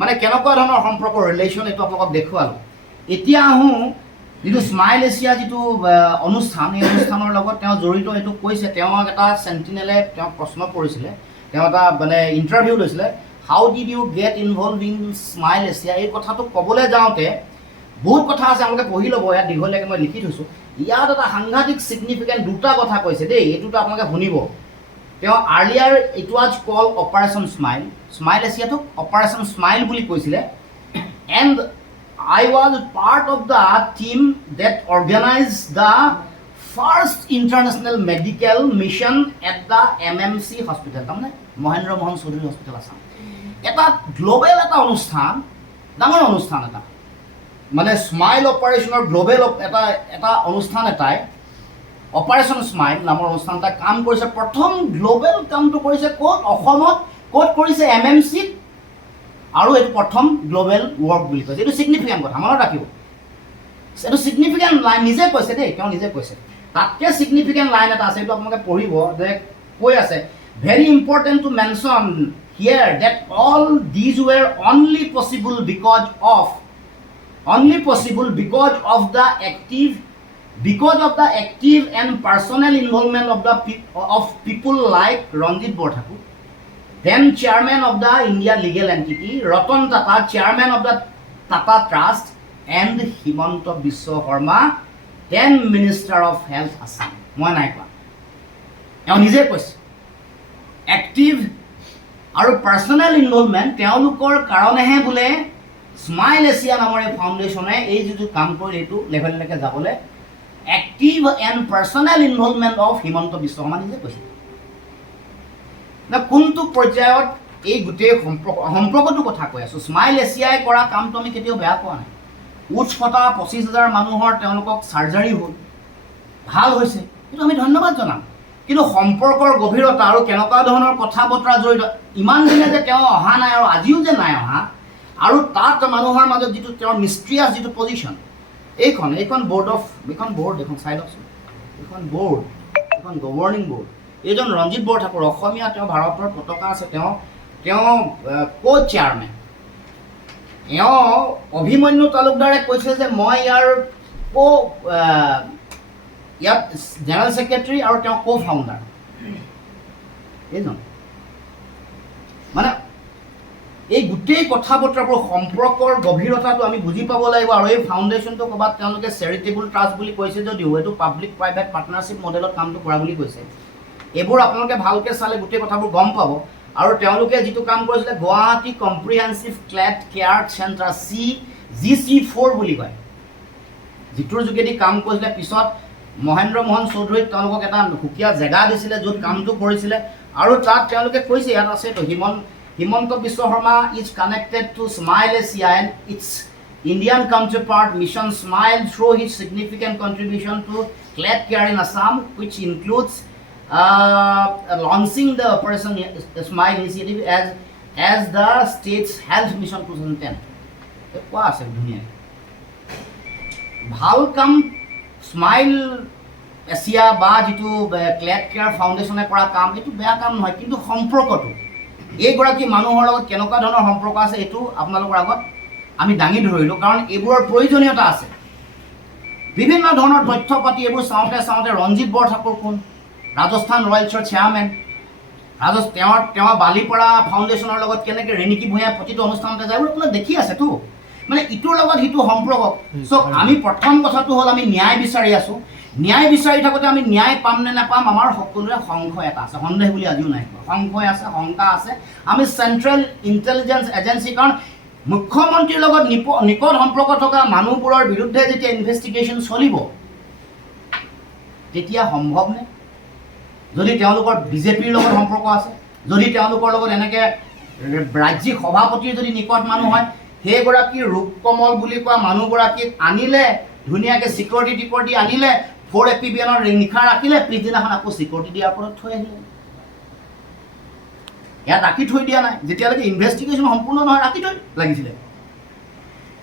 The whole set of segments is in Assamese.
মানে কেনেকুৱা ধৰণৰ সম্পৰ্ক ৰিলেশ্যন এইটো আপোনালোকক দেখুৱালোঁ। এতিয়া আহোঁ যিটো স্মাইল এছিয়া যিটো অনুষ্ঠান, এই অনুষ্ঠানৰ লগত তেওঁ জড়িত এইটো কৈছে। তেওঁক এটা চেণ্টিনেলে তেওঁক প্ৰশ্ন কৰিছিলে, তেওঁ এটা মানে ইণ্টাৰভিউ লৈছিলে, how did you get involve in smile Asia. এই কথাটো ক'বলৈ যাওঁতে বহুত কথা আছে, আপোনালোকে পঢ়ি ল'ব, ইয়াত দীঘলীয়াকৈ মই লিখি থৈছোঁ। ইয়াত এটা সাংঘাতিক ছিগনিফিকেণ্ট দুটা কথা কৈছে দেই, এইটোতো আপোনালোকে শুনিব। তেওঁ earlier it was call operation smile, smile এছিয়াটোক অপাৰেশ্যন স্মাইল বুলি কৈছিলে। And I was part of the team that organized the first international medical mission at the MMC hospital, তাৰমানে মহেন্দ্ৰ মোহন চৌধুৰী হস্পিটেল আছাম। এটা গ্ল'বেল এটা অনুষ্ঠান, ডাঙৰ অনুষ্ঠান এটা, মানে স্মাইল অপাৰেশ্যনৰ গ্ল'বেল এটা অনুষ্ঠান এটাই অপাৰেশ্যন স্মাইল নামৰ অনুষ্ঠান এটা কাম কৰিছে। প্ৰথম গ্ল'বেল কামটো কৰিছে ক'ত? অসমত। ক'ত কৰিছে? MMCত। আৰু এইটো প্ৰথম গ্ল'বেল ৱৰ্ক বুলি কৈছে। এইটো ছিগনিফিকেণ্ট কথা, মনত ৰাখিব। এইটো ছিগনিফিকেণ্ট লাইন, নিজে কৈছে দেই, তেওঁ নিজে কৈছে। তাতকৈ ছিগনিফিকেণ্ট লাইন এটা আছে, এইটো আপোনালোকে পঢ়িব, যে কৈ আছে, very important to mention here that all these were only possible because of the active and personal involvement of people like Ranjit Borthakur, then chairman of the India legal entity, Ratan Tata, chairman of the Tata Trust, and Himanta Biswa Sharma, then Minister of Health Assam. মই নাই কোৱা, তেওঁ নিজে কৈছে। এক্টিভ আৰু পাৰ্চনেল ইনভলভমেণ্ট তেওঁলোকৰ কাৰণেহে বোলে স্মাইল এছিয়া নামৰ এই ফাউণ্ডেশ্যনে এই যিটো কাম কৰি এইটো লেভেললৈকে যাবলৈ, active and personal involvement of Himanta Biswa Sarma নিজে কৈছে। কোনটো পৰ্যায়ত এই গোটেই সম্পৰ্কটোৰ কথা কৈ আছোঁ। স্মাইল এছিয়াই কৰা কামটো আমি কেতিয়াও বেয়া পোৱা নাই। উৎস ফটা 25,000 মানুহৰ তেওঁলোকক চাৰ্জাৰী হ'ল, ভাল হৈছে, এইটো আমি ধন্যবাদ জনাম। কিন্তু সম্পৰ্কৰ গভীৰতা আৰু কেনেকুৱা ধৰণৰ কথা বতৰা জড়িত, ইমান দিনে যে তেওঁ অহা নাই আৰু আজিও যে নাই অহা, আৰু তাত মানুহৰ মাজত যিটো তেওঁৰ মিষ্ট্ৰিয়াছ যিটো পজিশ্যন, এইখন বৰ্ড এখন চাই লওকচোন, এইখন গভৰ্ণিং বৰ্ড, এইজন ৰঞ্জিত বৰঠাকুৰ, অসমীয়া, তেওঁ ভাৰতৰ পতাকা আছে, তেওঁ কো চেয়াৰমেন। তেওঁ অভিমন্যু তালুকদাৰে কৈছে যে মই ইয়াত জেনেৰেল ছেক্ৰেটাৰী আৰু তেওঁ কো ফাউণ্ডাৰ। এইজন মানে এই গোটেই কথা বতৰাবোৰ সম্পৰ্কৰ গভীৰতাটো আমি বুজি পাব লাগিব। আৰু এই ফাউণ্ডেশ্যনটো ক'ৰবাত তেওঁলোকে চেৰিটেবল ট্ৰাষ্ট বুলি কৈছে যদিও এইটো পাব্লিক প্ৰাইভেট পাৰ্টনাৰশ্বিপ মডেলত কামটো কৰা বুলি কৈছে। এইবোৰ আপোনালোকে ভালকৈ চালে গোটেই কথাবোৰ গম পাব। আৰু তেওঁলোকে যিটো কাম কৰিছিলে, Guwahati comprehensive clad care centre GC4 বুলি কয়, যিটোৰ যোগেদি কাম কৰিছিলে। পিছত মহেন্দ্ৰ মোহন চৌধুৰীক তেওঁলোকক এটা সুকীয়া জেগা দিছিলে য'ত কামটো কৰিছিলে। আৰু তাত তেওঁলোকে কৈছে, ইয়াত আছে এইটো, Himanta Biswa Sarma is connected to smile Asia and its Indian counterpart mission smile through his significant contribution to cleft care in Assam, which includes launching the Operation Smile initiative as the state's health mission 2010. কোৱা আছে ধুনীয়া ভাল কাম স্মাইল এছিয়া বা যিটো ক্লেট কেয়াৰ ফাউণ্ডেশ্যনে কৰা কাম, এইটো বেয়া কাম নহয়। কিন্তু সম্পৰ্কটো এইগৰাকী মানুহৰ লগত কেনেকুৱা ধৰণৰ সম্পৰ্ক আছে, এইটো আপোনালোকৰ আগত আমি দাঙি ধৰিলোঁ। কাৰণ এইবোৰৰ প্ৰয়োজনীয়তা আছে, বিভিন্ন ধৰণৰ তথ্য পাতি এইবোৰ চাওঁতে ৰঞ্জিত বৰঠাকুৰ কোন, ৰাজস্থান ৰয়েলছৰ চেয়াৰমেন, তেওঁ বালিপাৰা ফাউণ্ডেশ্যনৰ লগত কেনেকৈ ৰেণিকী ভূঞা প্ৰতিটো অনুষ্ঠানতে যায়, এইবোৰ আপোনালোকে দেখি আছেতো। মানে ইটোৰ লগত সিটো সম্পৰ্ক। চ' আমি প্ৰথম কথাটো হ'ল আমি ন্যায় বিচাৰি আছোঁ। ন্যায় বিচাৰি থাকোঁতে আমি ন্যায় পাম নে নাপাম, আমাৰ সকলোৰে সংশয় এটা আছে, সন্দেহ বুলি আজিও নাই, সংশয় আছে, শংকা আছে। আমি চেণ্ট্ৰেল ইণ্টেলিজেঞ্চ এজেঞ্চি, কাৰণ মুখ্যমন্ত্ৰীৰ লগত নিকট সম্পৰ্ক থকা মানুহবোৰৰ বিৰুদ্ধে যেতিয়া ইনভেষ্টিগেশ্যন চলিব, তেতিয়া সম্ভৱনে? যদি তেওঁলোকৰ বিজেপিৰ লগত সম্পৰ্ক আছে, যদি তেওঁলোকৰ লগত এনেকৈ ৰাজ্যিক সভাপতিৰ যদি নিকট মানুহ হয়, সেইগৰাকী ৰূপকমল বুলি কোৱা মানুহগৰাকীক আনিলে, ধুনীয়াকৈ ছিকিউৰিটি আনিলে, 4 APBNৰ নিশা ৰাখিলে, পিছদিনাখন আকৌ ছিকিউৰিটি দিয়াৰ ওপৰত থৈ আহিলে। ইয়াত ৰাখি থৈ দিয়া নাই, যেতিয়ালৈকে ইনভেষ্টিগেশ্যন সম্পূৰ্ণ নহয় ৰাখি থৈ লাগিছিলে।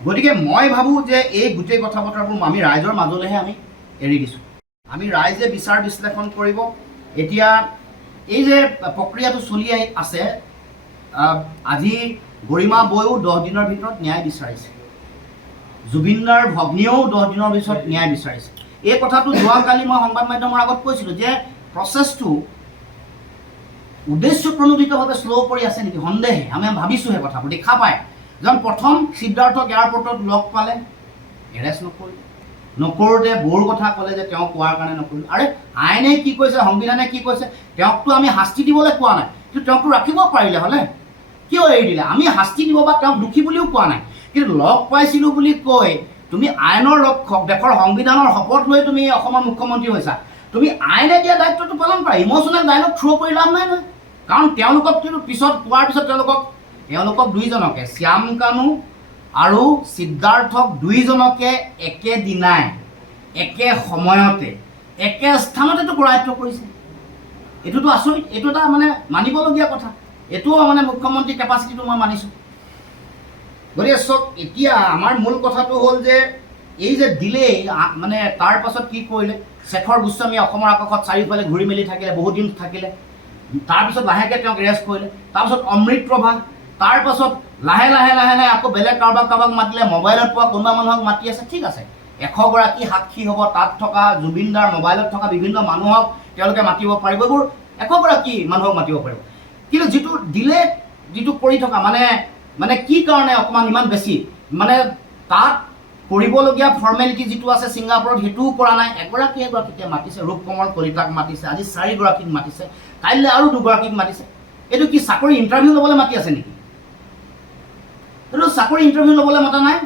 গতিকে মই ভাবোঁ যে এই গোটেই কথা বতৰাবোৰ আমি ৰাইজৰ মাজলৈহে আমি এৰি দিছোঁ। আমি ৰাইজে বিচাৰ বিশ্লেষণ কৰিব। এতিয়া এই যে প্ৰক্ৰিয়াটো চলি আছে, আজি গৰিমা বৈও 10 দিনৰ ভিতৰত ন্যায় বিচাৰিছে, জুবিনদাৰ ভগ্নীয়েও 10 দিনৰ পিছত ন্যায় বিচাৰিছে। এই কথাটো যোৱাকালি মই সংবাদ মাধ্যমৰ আগত কৈছিলোঁ যে প্ৰচেছটো উদ্দেশ্য প্ৰণোদিতভাৱে শ্ল' কৰি আছে নেকি সন্দেহে। আমি ভাবিছোঁ সেই কথাবোৰ দেখা পায় যেন প্ৰথম সিদ্ধাৰ্থক এয়াৰপৰ্টত লগ পালে এৰেষ্ট নকৰোঁতে বৌৰ কথা ক'লে যে তেওঁ কোৱাৰ কাৰণে নকৰিলোঁ। আৰে আইনে কি কৈছে, সংবিধানে কি কৈছে, তেওঁকতো আমি শাস্তি দিবলৈ কোৱা নাই, কিন্তু তেওঁকতো ৰাখিব পাৰিলে হ'লে কিয় এৰি দিলে? আমি শাস্তি দিব বা তেওঁক দোষী বুলিও কোৱা নাই, কিন্তু লগ পাইছিলোঁ বুলি কৈ তুমি আইনৰ ৰক্ষক, দেশৰ সংবিধানৰ শপত লৈ তুমি অসমৰ মুখ্যমন্ত্ৰী হৈছা, তুমি আইনে দিয়া দায়িত্বটো পালন কৰা। ইম'চনেল ডাইলগ থ্ৰ' কৰি লাভ নাই নহয়, কাৰণ তেওঁলোকক কিন্তু পিছত কোৱাৰ পিছত তেওঁলোকক দুইজনকে, শ্যাম কানু আৰু সিদ্ধাৰ্থক দুইজনকে একেদিনাই একে সময়তে একে স্থানতেতো কৰায়ত্ব কৰিছে। এইটোতো আচৰিত, এইটো এটা মানে মানিবলগীয়া কথা। এইটোও মানে মুখ্যমন্ত্ৰী কেপাচিটিটো মই মানিছোঁ। গতিকে চব এতিয়া আমাৰ মূল কথাটো হ'ল যে এই যে দিলে মানে তাৰ পাছত কি কৰিলে, শেখৰ গোস্বামী অসমৰ আকাশত চাৰিওফালে ঘূৰি মেলি থাকিলে, বহুত দিন থাকিলে, তাৰপিছত লাহেকৈ তেওঁক এৰেষ্ট কৰিলে, তাৰপিছত অমৃত প্ৰভা, তাৰপাছত লাহে আকৌ বেলেগ কাৰোবাক মাতিলে, মোবাইলত পোৱা কোনোবা মানুহক মাতি আছে, ঠিক আছে 100 গৰাকী সাক্ষী হ'ব, তাত থকা জুবিনদাৰ মোবাইলত থকা বিভিন্ন মানুহক তেওঁলোকে মাতিব পাৰিব, এইবোৰ 100 গৰাকী মানুহক মাতিব পাৰিব। কিন্তু যিটো ডিলে যিটো কৰি থকা মানে কি কাৰণে অকণমান ইমান বেছি মানে তাত কৰিবলগীয়া ফৰ্মেলিটি যিটো আছে ছিংগাপুৰত সেইটোও কৰা নাই। এগৰাকীকে মাতিছে, ৰূপকমল কলিতাক মাতিছে, আজি 4 গৰাকীক মাতিছে, কাইলৈ আৰু 2 গৰাকীক মাতিছে। এইটো কি চাকৰি ইণ্টাৰভিউ ল'বলৈ মাতি আছে নেকি? এইটো চাকৰি ইণ্টাৰভিউ ল'বলৈ মতা নাই।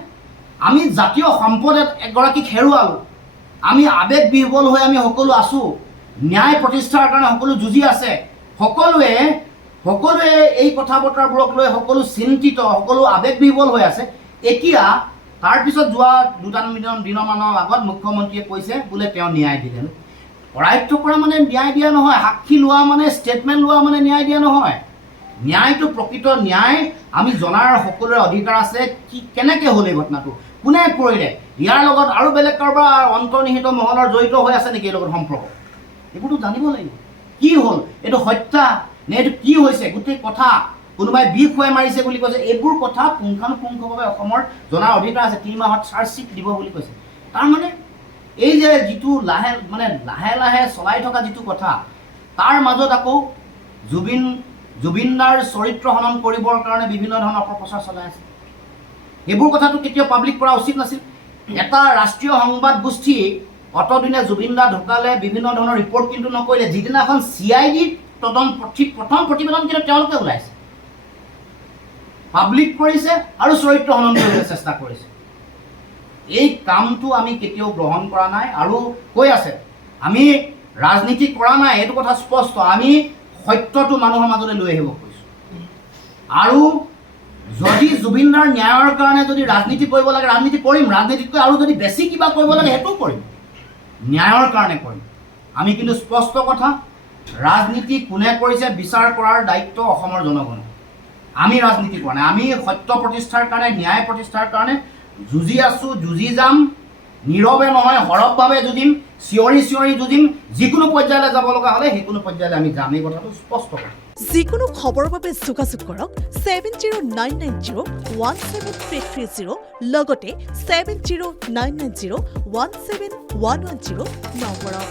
আমি জাতীয় সম্পদ এগৰাকীক হেৰুৱালোঁ, আমি আৱেগ বিহ্বল হৈ আমি সকলো আছোঁ, ন্যায় প্ৰতিষ্ঠাৰ কাৰণে সকলো যুঁজি আছে, সকলোৱে এই কথা বতৰাবোৰক লৈ সকলো চিন্তিত, সকলো আৱেগ বিহ্বল হৈ আছে। এতিয়া তাৰপিছত যোৱা 2 দিনমানৰ আগত মুখ্যমন্ত্ৰীয়ে কৈছে বোলে তেওঁ ন্যায় দিলে। কৰায়ত্ব কৰা মানে ন্যায় দিয়া নহয়, সাক্ষী লোৱা মানে ষ্টেটমেণ্ট লোৱা মানে ন্যায় দিয়া নহয়। ন্যায়টো প্ৰকৃত ন্যায় আমি জনাৰ সকলোৰে অধিকাৰ আছে। কেনেকৈ হ'ল এই ঘটনাটো, কোনে কৰিলে, ইয়াৰ লগত আৰু বেলেগ কাৰোবাৰ অন্তৰ্নিহিত মহলৰ জড়িত হৈ আছে নেকি এই লগত সম্পৰ্ক, এইবোৰতো জানিব লাগিব। কি হ'ল, এইটো হত্যা নে এইটো কি হৈছে, গোটেই কথা কোনোবাই বিষ খুৱাই মাৰিছে বুলি কৈছে, এইবোৰ কথা পুংখানুপুংখভাৱে অসমৰ জনাৰ অধিকাৰ আছে। 3 মাহত চাৰ্জশ্বিট দিব বুলি কৈছে। তাৰমানে এই যে যিটো লাহে লাহে চলাই থকা যিটো কথা, তাৰ মাজত আকৌ জুবিনদাৰ চৰিত্ৰ হনন কৰিবৰ কাৰণে বিভিন্ন ধৰণৰ অপপ্ৰচাৰ চলাই আছে। এইবোৰ কথাটো কেতিয়াও পাব্লিক কৰা উচিত নাছিল। এটা ৰাষ্ট্ৰীয় সংবাদ গোষ্ঠী অতদিনে জুবিনদা ঢুকালে বিভিন্ন ধৰণৰ ৰিপৰ্ট কিন্তু নকৰিলে। যিদিনাখন CID প্ৰথম প্ৰতিবেদন কিন্তু তেওঁলোকে ওলাইছে, পাব্লিক কৰিছে আৰু চৰিত্ৰ হনন কৰিবলৈ চেষ্টা কৰিছে। এই কামটো আমি কেতিয়াও গ্ৰহণ কৰা নাই আৰু কৈ আছে আমি ৰাজনীতি কৰা নাই, এইটো কথা স্পষ্ট। আমি সত্যটো মানুহৰ মাজলৈ লৈ আহিব কৈছোঁ। আৰু যদি জুবিনদাৰ ন্যায়ৰ কাৰণে যদি ৰাজনীতি কৰিব লাগে ৰাজনীতি কৰিম, ৰাজনীতিতকৈ আৰু যদি বেছি কিবা কৰিব লাগে সেইটোও কৰিম, ন্যায়ৰ কাৰণে কৰিম। আমি কিন্তু স্পষ্ট কথা, ৰাজনীতি কোনে কৰিছে বিচাৰ কৰাৰ দায়িত্ব অসমৰ জনগণৰ। আমি ৰাজনীতি কৰা নাই, আমি সত্য প্ৰতিষ্ঠাৰ কাৰণে, ন্যায় প্ৰতিষ্ঠাৰ কাৰণে যুঁজি আছোঁ, যুঁজি যাম। নীৰৱে নহয় সৰবভাৱে যুঁজিম, চিঞৰি যুঁজিম। যিকোনো পৰ্যায়লৈ যাব লগা হ'লে সেইকোনো পৰ্যায়লৈ আমি যাম, এই কথাটো স্পষ্ট কথা। যিকোনো খবৰৰ বাবে যোগাযোগ কৰক 7099017330 লগতে 7099017110 নম্বৰত।